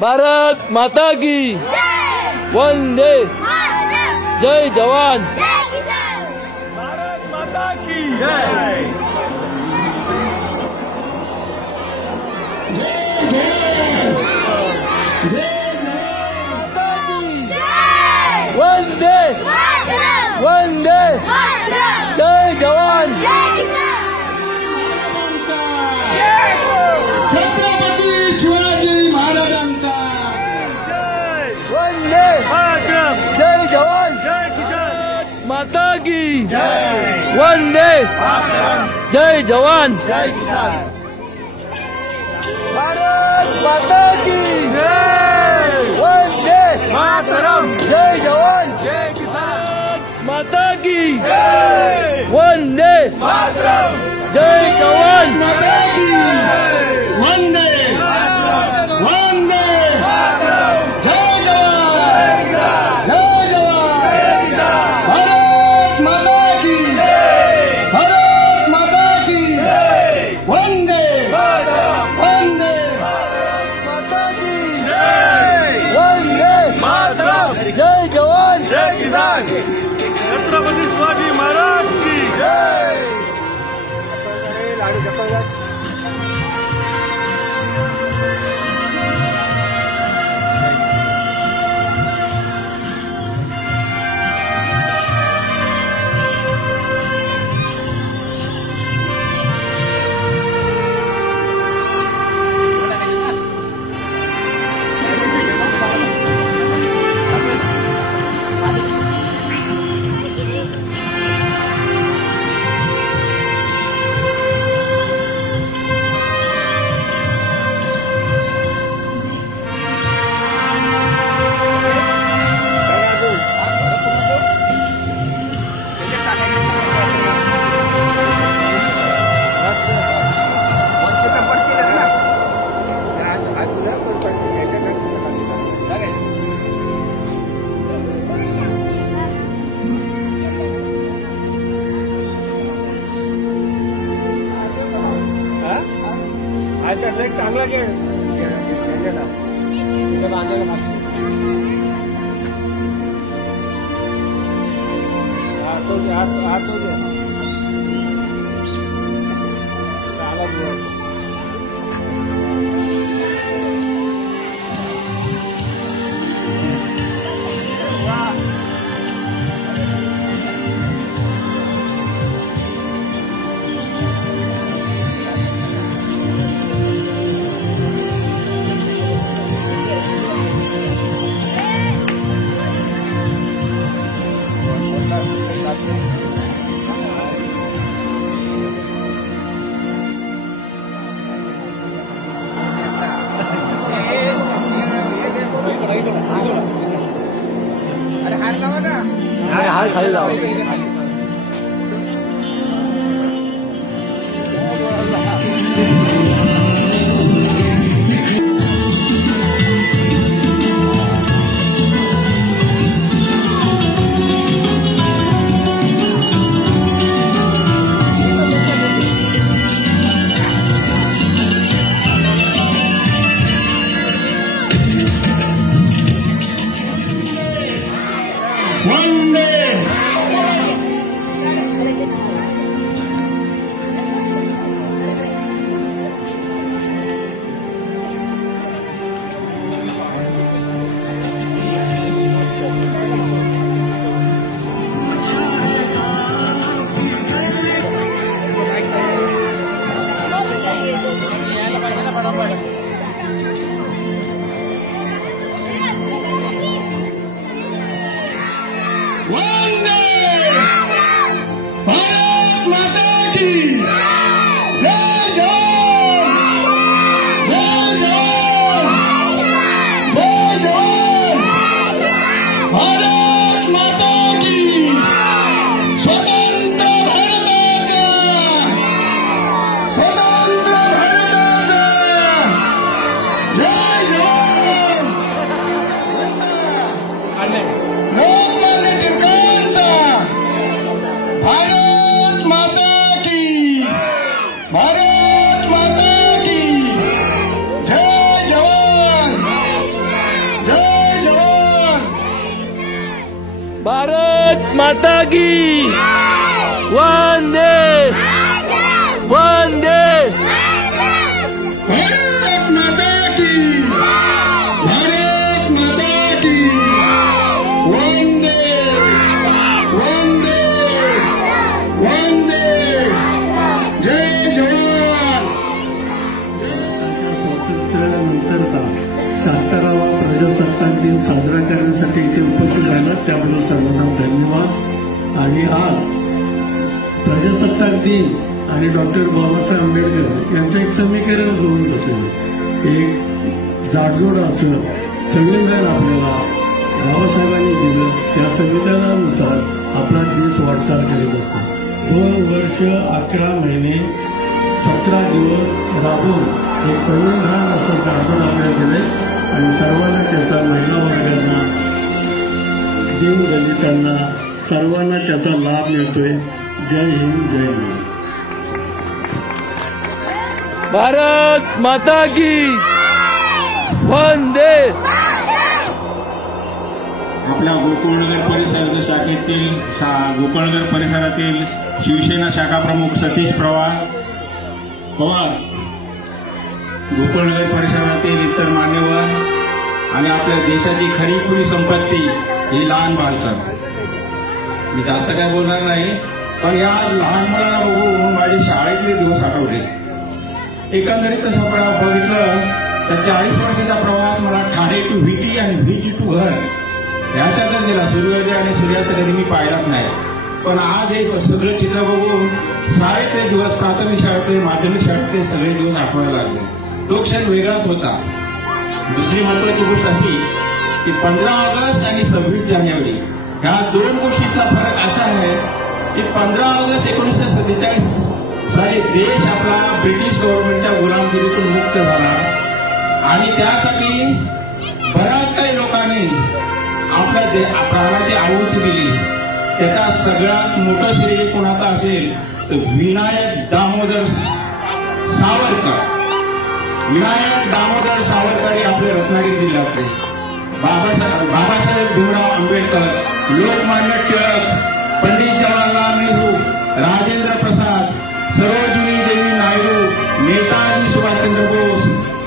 भारत माता की वंदे जय जवान भारत माता की जय वंदे वंदे जय जवान छत्रपती शिवाजी महाराजांचा वंदे मातरम जय जवान जय किसान माता की जय वंदे मातरम जय जवान जय किसान भारत माता की जय वंदे मातरम जय जवान जय किसान माता की जय वंदे मातरम जय जवान वंदे वंदे जय जवान जय जवान भारत माता की भारत माता की वंदे वंदे माता की जय वंदे मातरम जय जवान जय किसान छत्रपती शिवाजी महाराज की जय चांगला घे हार खाली लावा वंदे भारत माता की वंदे वंदे भारत माता की भारत माता की वंदे वंदे वंदे जय जवान. स्वातंत्र्यानंतरचा 70वा प्रजासत्ताक दिन साजरा करण्यासाठी इथे उपस्थित राहिलात त्याबद्दल सर्वांना धन्यवाद. आणि आज प्रजासत्ताक दिन आणि डॉक्टर बाबासाहेब आंबेडकर यांचं एक समीकरण होऊन बसेल. एक जाडजोड असं संविधान आपल्याला बाबासाहेबांनी दिलं, त्या संविधानानुसार आपला देश वाटचाल करीत असतो. 2 वर्ष 11 महिने 17 दिवस राबून हे संविधान असं जाडजोड आपल्याला दिले आणि सर्वांना त्याचा महिला वर्गांना दलितांना सर्वांना त्याचा लाभ मिळतोय. जय हिंद जय हिंद. भारत माता की वंदे. आपल्या गोकुळनगर परिसर शाखेतील गोकुळनगर परिसरातील शिवसेना शाखा प्रमुख सतीश पवार, गोकुळनगर परिसरातील इतर मान्यवर आणि आपल्या देशाची खरी खुरी संपत्ती ही लहान बालकं. मी जास्त काय बोलणार नाही, पण या लहान मुलांना बघून माझे शाळेतले दिवस आठवले. एकंदरीत तसं बघितलं तर 40 वर्षाचा प्रवास मला ठाणे टू व्हीटी आणि व्हीटी टू घर ह्याच्यातच गेला. सूर्योदय आणि सूर्यास्त कधी मी पाहिलाच नाही. पण आज हे सगळं चित्र बघून शाळेतले दिवस, प्राथमिक शाळेतले, माध्यमिक शाळेतले सगळे दिवस आठवायला लागले. तो क्षण वेगळाच होता. दुसरी महत्वाची गोष्ट अशी की 15 ऑगस्ट आणि 26 जानेवारी ह्या 2 गोष्टींचा फरक असा आहे की 15 ऑगस्ट 1947 साली देश आपला ब्रिटिश गव्हर्नमेंटच्या गुलामगिरीतून मुक्त झाला आणि त्यासाठी बऱ्याच काही लोकांनी आपल्या प्राणाची आहुती दिली. त्याचा सगळ्यात मोठं श्रेय कोणाचा असेल तर विनायक दामोदर सावरकर. विनायक दामोदर सावरकर हे आपले रत्नागिरी जिल्ह्यातले. बाबासाहेब भीमराव आंबेडकर, लोकमान्य टिळक, पंडित जवाहरलाल नेहरू, राजेंद्र प्रसाद, सरोजिनी देवी नायडू, नेताजी सुभाषचंद्र बोस,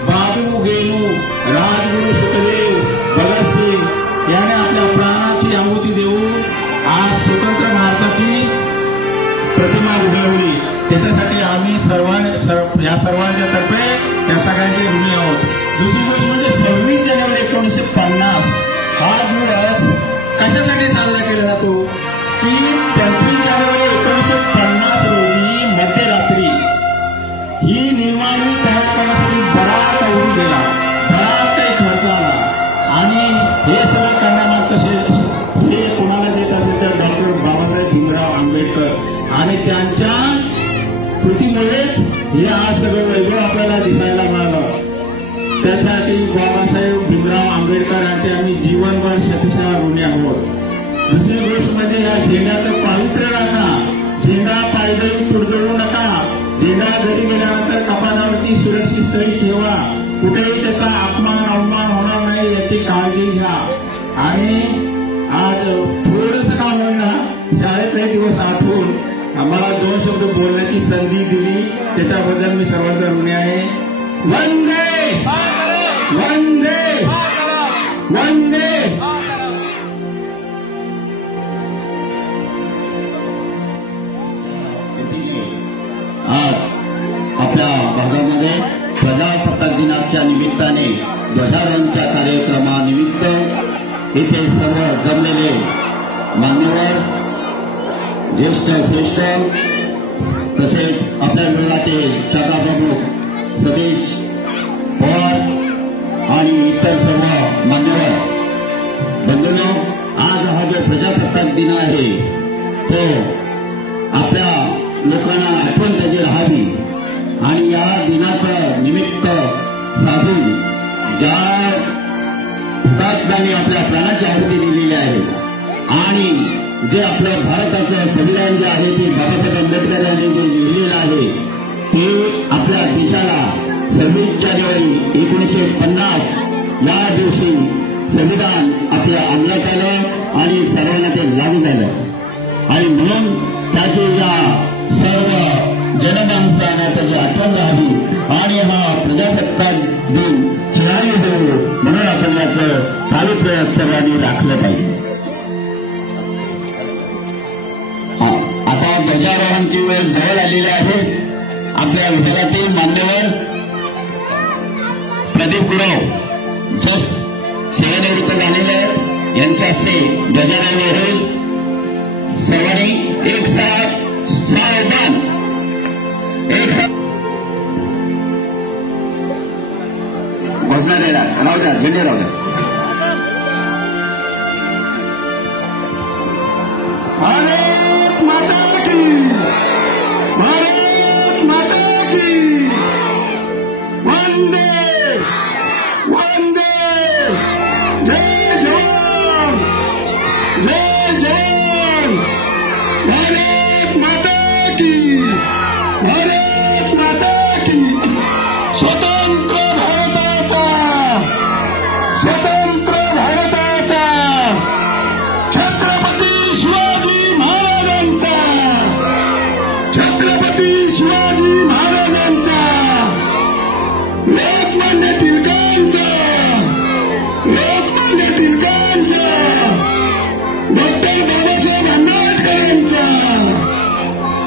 बाबू गेनू, राजगुरू सुखदेव, भगतसिंग याने आपल्या प्राणाची आहुती देऊन आज स्वतंत्र भारताची प्रतिमा उभारली. त्याच्यासाठी आम्ही या सर्वांच्या तर्फे या सगळ्यांचे ऋणी आहोत. दुसरी गोष्ट म्हणजे 26 जानेवारी 1950 हा दिवस कशासाठी साजरा केला जातो की 25 जानेवारी 1950 रोजी मध्यरात्री ही निर्माणी तयार करण्यासाठी बराच अवधी गेला, बराच काही खर्च आला आणि हे सगळं करण्यामागचं हे कोणाला देत असेल तर डॉक्टर बाबासाहेब भीमराव आंबेडकर आणि त्यांच्या कृतीमुळेच हे आज सगळं वैभव आपल्याला दिसायला मिळालं. त्यासाठी बाबासाहेब भीमराव आंबेडकर यांचे आम्ही जीवनभर शतशः ऋणी आहोत. दुसरी गोष्ट म्हणजे या झेंड्याचं पावित्र्य राखा. झेंडा पायदळी तुडजळू नका. झेंडा घरी गेल्यानंतर कपाटावरती सुरक्षित स्थळी ठेवा. कुठेही त्याचा अपमान अवमान होणार नाही याची काळजी घ्या. आणि आज थोडंसं का होईना शाळेतले दिवस आठवून आम्हाला 2 शब्द बोलण्याची संधी दिली, त्याच्याबद्दल मी सर्वांचा ऋणी आहे. वंदे वंदे वंदे. आज आपल्या भागामध्ये प्रजासत्ताक दिनाच्या निमित्ताने ध्वजारोहणच्या कार्यक्रमानिमित्त इथे सर्व जमलेले मान्यवर, ज्येष्ठ श्रेष्ठ, तसेच आपल्या विभागाचे शाखा प्रमुख सतीश पवार आणि इतर सर्व मान्यवर बंधूंनो, आज हा जो प्रजासत्ताक दिन आहे तो आपल्या लोकांना आठवण त्याची राहावी आणि या दिनाचं निमित्त साधून ज्या हुतात्म्यांनी आपल्या प्राणाची आहुती दिलेली आहे आणि जे आपलं भारताचं संविधान जे आहे ते बाबासाहेब आंबेडकर यांनी जे लिहिलेलं आहे ते आपल्या देशाला 26 जानेवारी 1950 या दिवशी संविधान आपल्या अंमलात आलं आणि सर्वांना ते लागू झालं. करू म्हणून आपण याचं भावी प्रयास सर्वांनी राखलं पाहिजे. आता ध्वजारोहणाची वेळ जवळ आलेली आहे. आपल्या विभागातील मान्यवर प्रदीप गुरव जस्ट सेवानिवृत्त झालेले आहेत. यांच्या हस्ते ध्वजारोहण होईल. सर्वांनी एक साथ सावधान घोषणा देणार. राहू द्या, झेंडे राहू द्या. भारत माता की, भारत माता की, वंदे वंदे, जय जवान, जय जवान, भारत माता की, भारत माता की. स्वतंत्र भारताचा, स्वतंत्र भारताचा, छत्रपती शिवाजी महाराजांचा, छत्रपती शिवाजी महाराजांचा, लोकमान्य टिळकांचा, लोकमान्य टिळकांचा, डॉक्टर बाबासाहेब आंबेडकरांचा,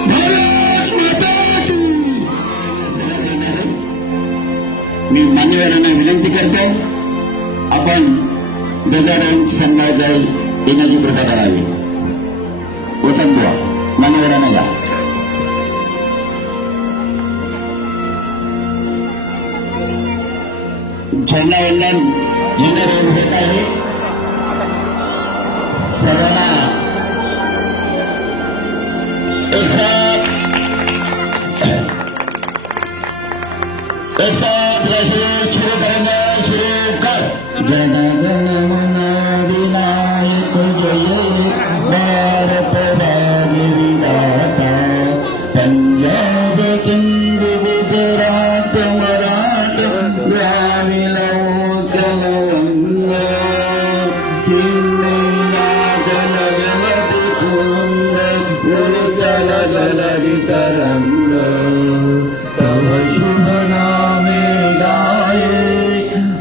भारत माता की. मी मान्यवरांना विनंती करतो, आपण ध्वजारोहण संघात जाईल येण्याची कृपा करावी. वसंत बुवा मान्यवरांना या. झेंडावंदन झेंडारोहण होत आहे. सर्वांना एक साथ शुरू करेंगे. शुरू कर. जन गण मन विनायक जय, भारत भाग्य विधाता, पंजाब सिंधु गुजरात मराठा द्राविड उत्कल वंग, हिंदीला जल जलधि तुंग, जल जलधि तरंग, तव शुभ नामे गाये,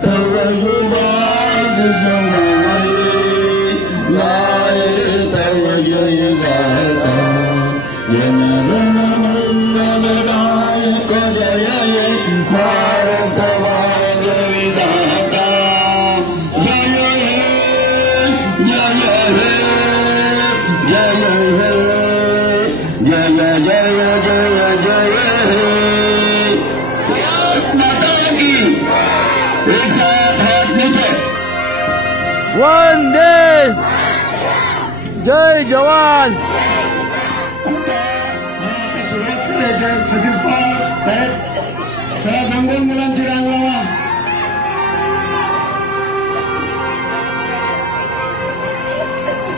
तव शुभाग समाये, गाये तव जय गाथा, जन गण मंगलदायक जय, भारत भाग्य विधाता, जय हे, जय हे, जय हे, जय जय जय जय हे. भारत माता की. एक साथ हाथ नीचे. वंदे, जय जवान. सुरुवात करायचं. सतीश पवार साहेब, सगळ्या 2-2 मुलांची रांग लावा.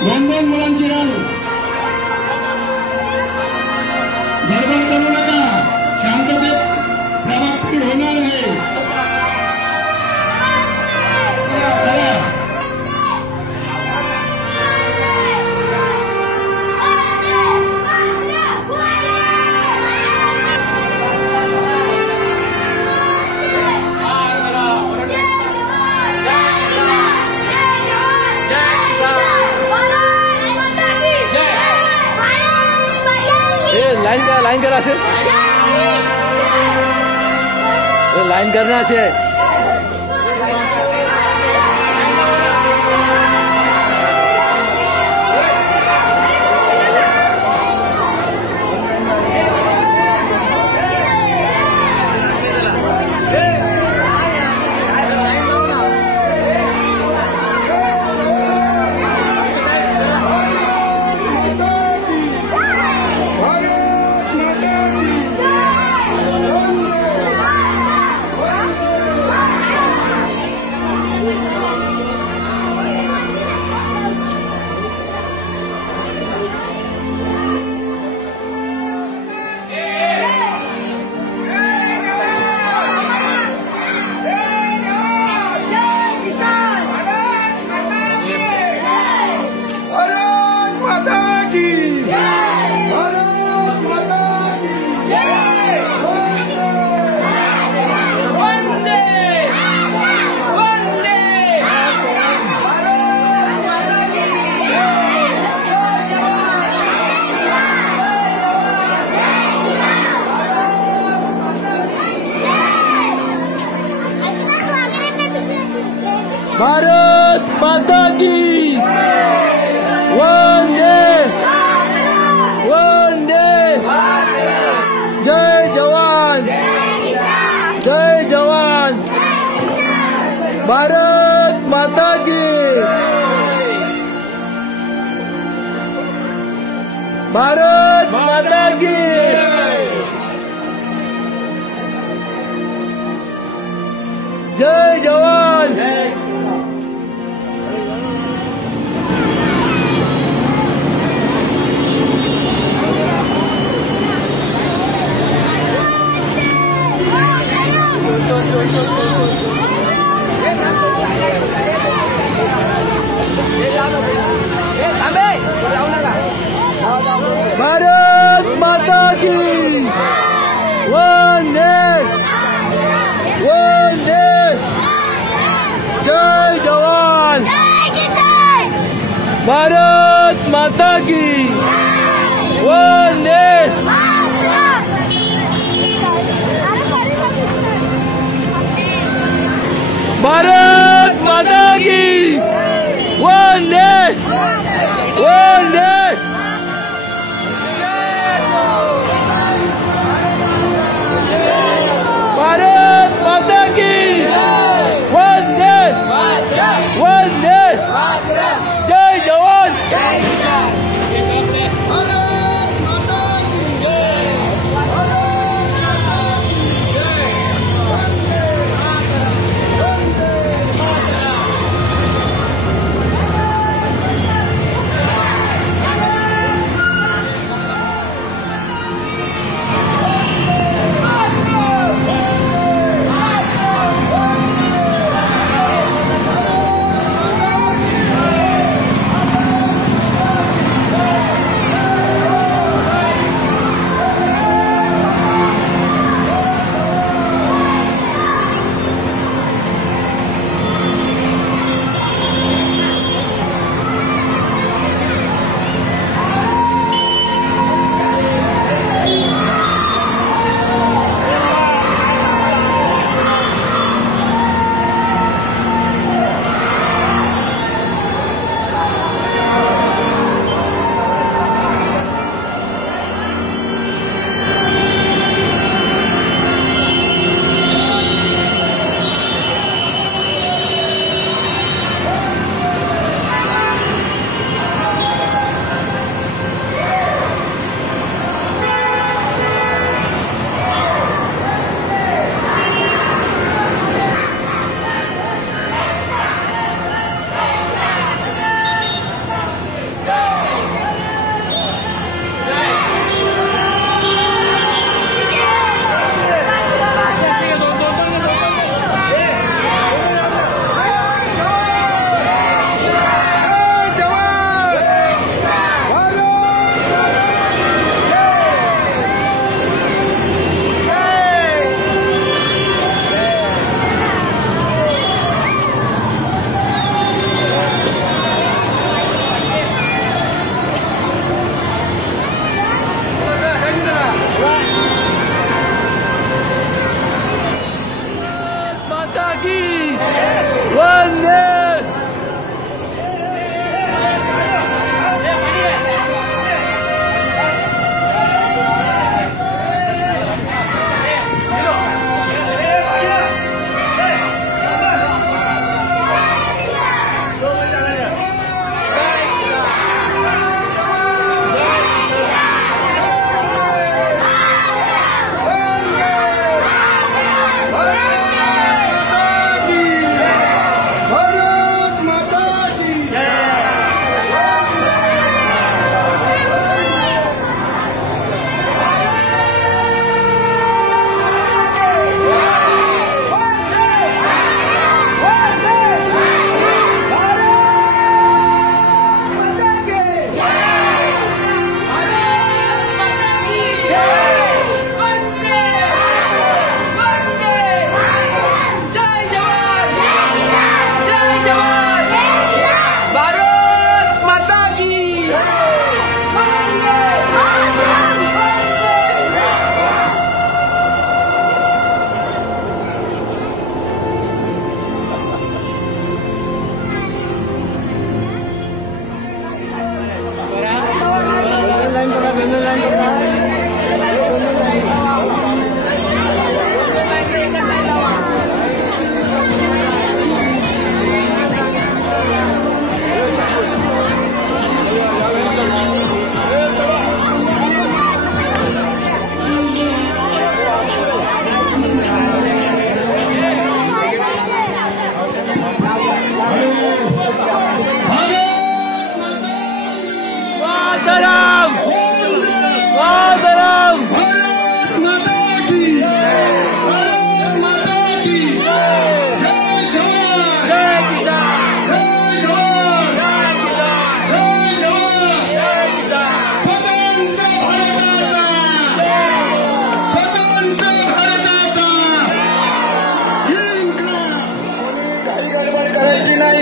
दोन मुलांची रांग. गडबड करू नका. शांततेत प्रभात होणार आहे. चला. लाइन करा से लाइन करना से. भारत माता की वंदे वंदे जय जवान जय जवान भारत माता की भारत माता की जय जवान भारत माता की वंदे वंदे जय जवान भारत माता की वंदे भारत माता की वंदे वंदे भारत माता की वंदे वंदे जय जवान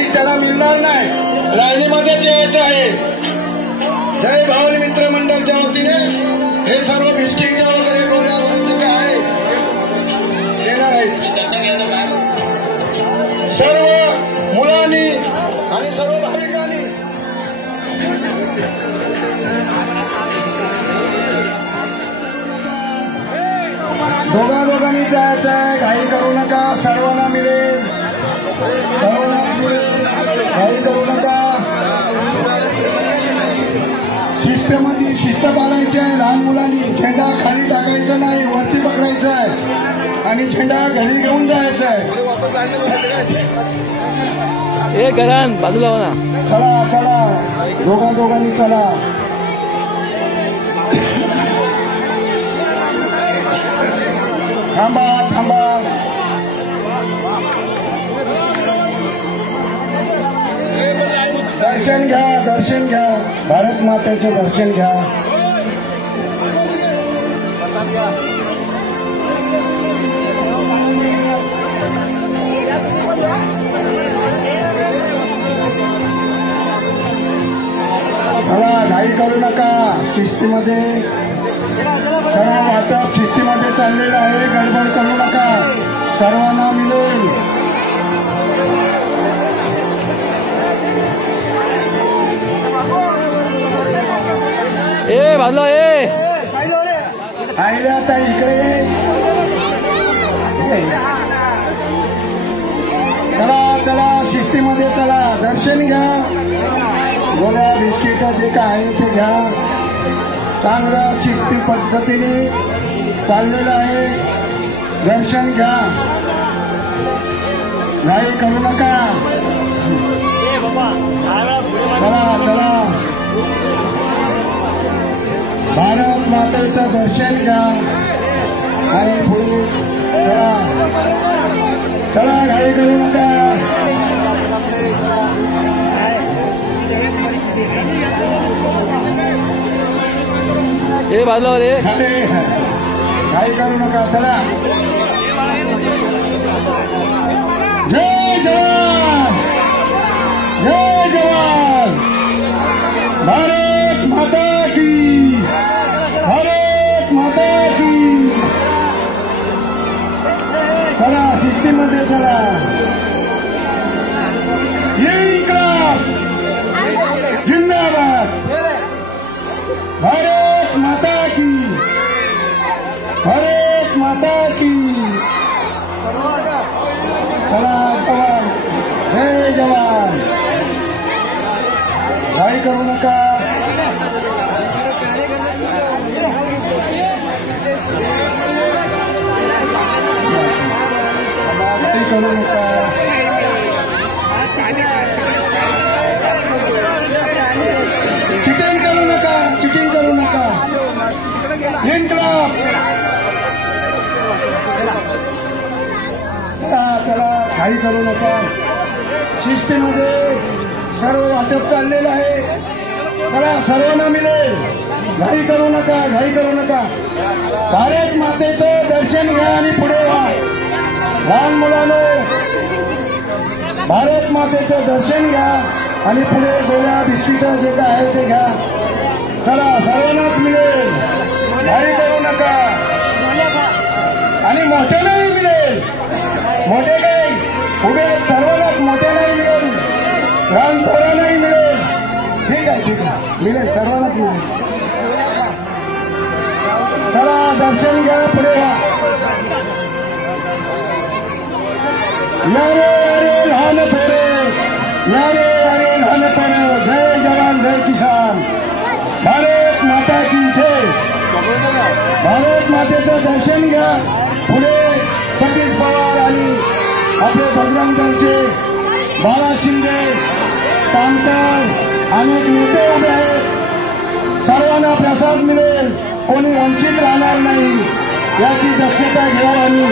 कधी त्याला मिळणार नाही. लाईनीमध्येच यायचं आहे. जय भवानी मित्र मंडळच्या वतीने हे सर्व बिस्किट वगैरे गोळ्या वगैरे काय आहे देणार आहेत. सर्व मुलांनी आणि सर्व भाविकांनी दोघांनी जायचं आहे. घाई करू नका. सर्वांना मिळेल. सर्वांनाच मिळेल. घाई करू नका. शिस्तमध्ये शिस्त पाळायची आहे. लहान मुलांनी झेंडा खाली टाकायचा नाही, वरती पकडायचा आहे आणि झेंडा घरी घेऊन जायचा आहे. ए करण बाजूला हो ना. चला चला दोघांनी चला. थांबा दर्शन घ्या. भारत मातेचे दर्शन घ्या. मला घाई करू नका. शिस्तीमध्ये सर्व वाटप शिस्तीमध्ये चाललेलं आहे. गडबड करू नका. सर्वांना मिळेल. ए बाजूला ए आयला आता इकडे चला शिस्तीमध्ये चला. दर्शन घ्या. गोळ्या बिस्किट जे काय आहे ते घ्या. चांगल्या शिस्ती पद्धतीने चाललेलं आहे. दर्शन घ्या. घाई करू नका. चला भारत मातेचं दर्शन घ्या आणि पुढे चला घाई करू नका. ए बाजूला रे. घाई करू नका. चला. जय जवान. जय जवान. भारत माता की. भारत माता की. चला शिस्तीमध्ये चला. इन्क्लाब जिंदाबाद. भारत माता की. भारत माता की. चला जवान. जय जवान. घाई करू नका. घाई करू नका. चिटिंग करू नका. इन्क्लाब. चला घाई करू नका. शिस्तीमध्ये सर्व वाटप चाललेलं आहे. चला सर्वांना मिळेल. घाई करू नका. भारत मातेचं दर्शन घ्या आणि पुढे व्हा. लहान मुलांनो भारत मातेचं दर्शन घ्या आणि पुढे गोळ्या बिस्किट जे काय आहे ते घ्या. चला सर्वांनाच मिळेल. घाई करू नका. आणि मोठ्यालाही मिळेल. मोठे काही पुढे सर्वांनाच मोठ्यालाही मिळेल. लहान पोरांनाही मिळेल. ठीक आहे मिळेल. सर्वांनाच मिळेल. चला दर्शन घ्या. पुढे व्हा. नारे अरे लहान पोरे. नारे अरे लहान पोरे. जय जवान जय किसान. भारत माता की जय. भारत मातेचं दर्शन घ्या. पुढे सतीश पवार आणि आपले बजरंग दलचे बाळा शिंदे कामकर अनेक नेते उभे आहेत. सर्वांना प्रसाद मिळेल. कोणी वंचित राहणार नाही याची दक्षता घ्यावी.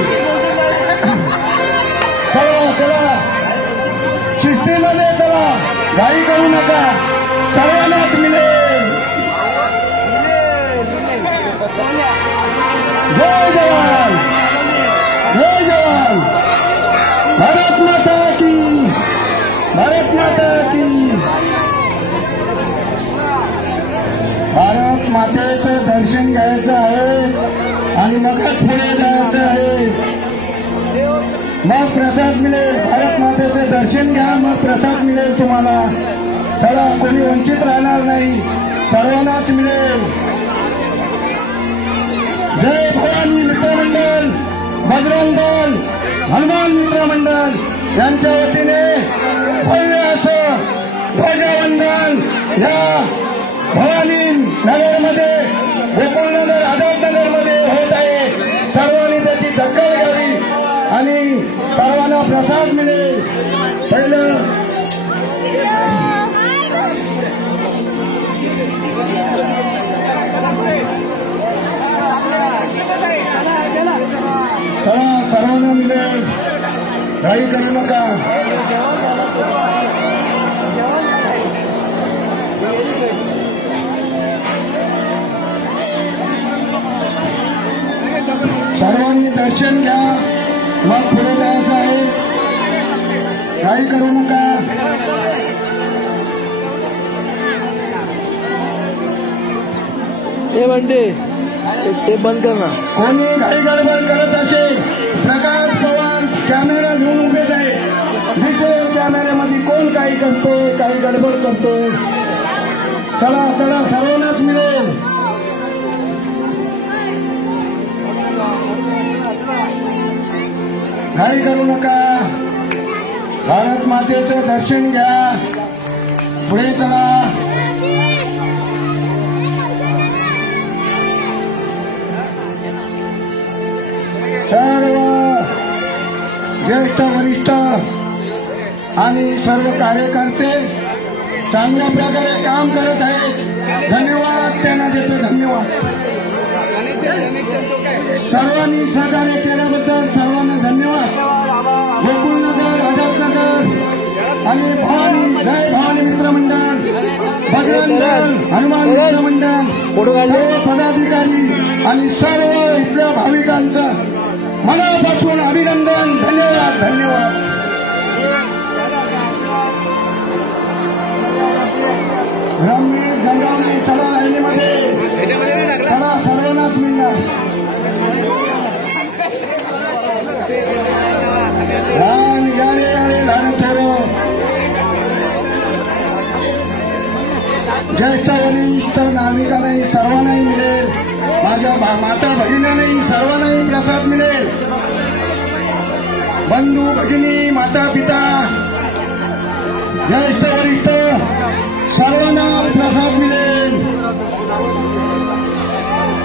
चला शिस्तीमध्ये चला. घाई करू नका. सर्वांनाच मिळेल. जय जवान. जय जवान. भारत माता की. भारत भारत माता की भारत मातेचं दर्शन घ्यायचं आहे आणि मगच पुढे जायचं आहे, मग प्रसाद मिळेल. भारत मातेचं दर्शन घ्या, मग प्रसाद मिळेल तुम्हाला. चला, कोणी वंचित राहणार नाही, सर्वांनाच मिळेल. जय भवानी मित्रमंडळ, बजरंग दल, हनुमान मित्रमंडळ यांच्या वतीने भव्य असं ध्वजवंदन या भवानी नगरमध्ये, गोकुळनगर, आझादनगरमध्ये होत आहे. सर्वांनी त्याची दखल घ्यावी आणि सर्वांना प्रसाद मिळेल. पहिलं सर्वांना मिळेल, घाई करू नका. सर्वांनी दर्शन घ्या, मग पुढे जायचं आहे, घाई करू नका. हे म्हणते ते बंद कर ना. कोणी घाई गडबड करत असेल, प्रकाश पवार कॅमेरा घेऊन उभेच आहे, दिसेल कॅमेऱ्यामध्ये कोण काही करतोय, काही गडबड करतोय. चला चला, सर्वांनाच मिळेल. घाई करू नका, भारत मातेचं दर्शन घ्या, पुढे चला. सर्व ज्येष्ठ वरिष्ठ आणि सर्व कार्यकर्ते चांगल्या प्रकारे काम करत आहेत. धन्यवाद त्यांना देतो, धन्यवाद. सर्वांनी सहकार्य केल्याबद्दल सर्वांना धन्यवाद. गोकुळनगर, आझादनगर आणि भवानी, जय भवानी मित्रमंडळ, बजरंग दल, हनुमान मित्रमंडळ, सर्व पदाधिकारी आणि सर्व इथल्या भाविकांचं मनापासून अभिनंदन. धन्यवाद, धन्यवाद. रमेश गंगावणे, चला लाईनीमध्ये चला, सर्वांनाच मिळणार. लहान यारे लहान थोरं, ज्येष्ठ वरिष्ठ नागरिकांनाही सर्वांनाही मिळेल. माझ्या माता भगिनींनाही सर्वांनाही प्रसाद मिळेल. बंधू भगिनी, माता पिता, ज्येष्ठ वरिष्ठ सर्वांना प्रसाद मिळेल.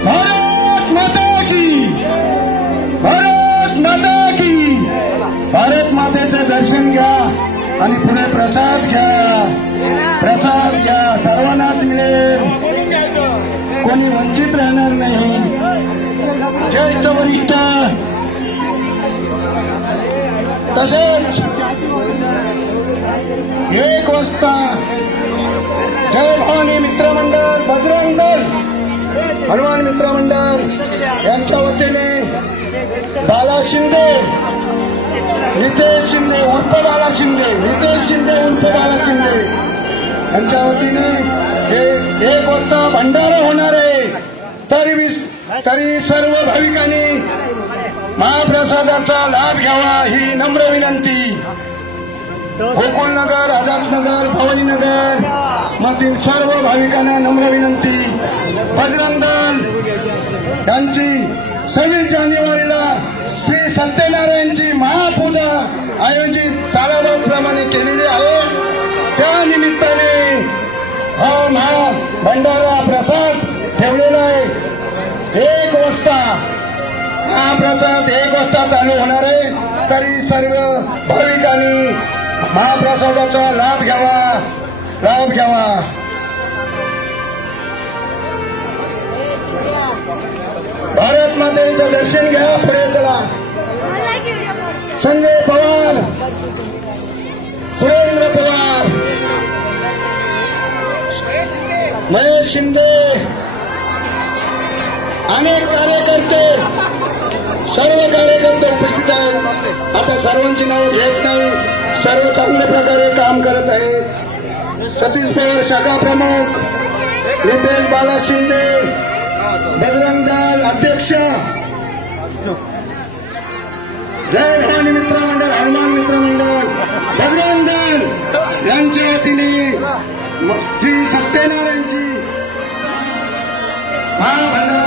भारत माता की, भारत माता की. भारत मातेचं दर्शन घ्या आणि पुढे प्रसाद घ्या, प्रसाद घ्या, सर्वांनाच मिळेल, कोणी वंचित राहणार नाही. ज्येष्ठ वरिष्ठ तसेच 1 वाजता जय भवानी मित्रमंडळ, बजरंग दल, हनुमान मित्रमंडळ यांच्या वतीने बाला शिंदे, नितेश शिंदे उर्फ बाला शिंदे, नितेश शिंदे उर्फ बाला शिंदे यांच्या वतीने 1 वाजता भंडारा होणार आहे. तरी सर्व भाविकांनी महाप्रसादाचा लाभ घ्यावा ही नम्र विनंती. गोकुळनगर, आझादनगर, भवानीनगर मधील सर्व भाविकांना नम्र विनंती. बजरंग दल यांची 26 जानेवारीला श्री सत्यनारायणची महापूजा आयोजित सालाबादप्रमाणे केलेली आहे. त्या निमित्ताने हा भंडारा प्रसाद ठेवलेला आहे. 1 वाजता हा प्रसाद 1 वाजता चालू होणार आहे. तरी सर्व भाविकांनी महाप्रसादाचा लाभ घ्यावा, लाभ घ्यावा. भारत मातेचं दर्शन घ्या, पुढे चला. संजय पवार, सुरेंद्र पवार, महेश शिंदे, अनेक कार्यकर्ते, सर्व कार्यकर्ते उपस्थित आहेत. आता सर्वांची नावं घेत नाही. सर्व चांगल्या प्रकारे काम करत आहेत. सतीश पवार शाखा प्रमुख, रुपेश बाला शिंदे बजरंग दल अध्यक्ष, जय भवानी मित्र मंडळ, हनुमान मित्र मंडळ बजरंग दल यांच्या वतीने श्री सत्यनारायणची महामंडळाचे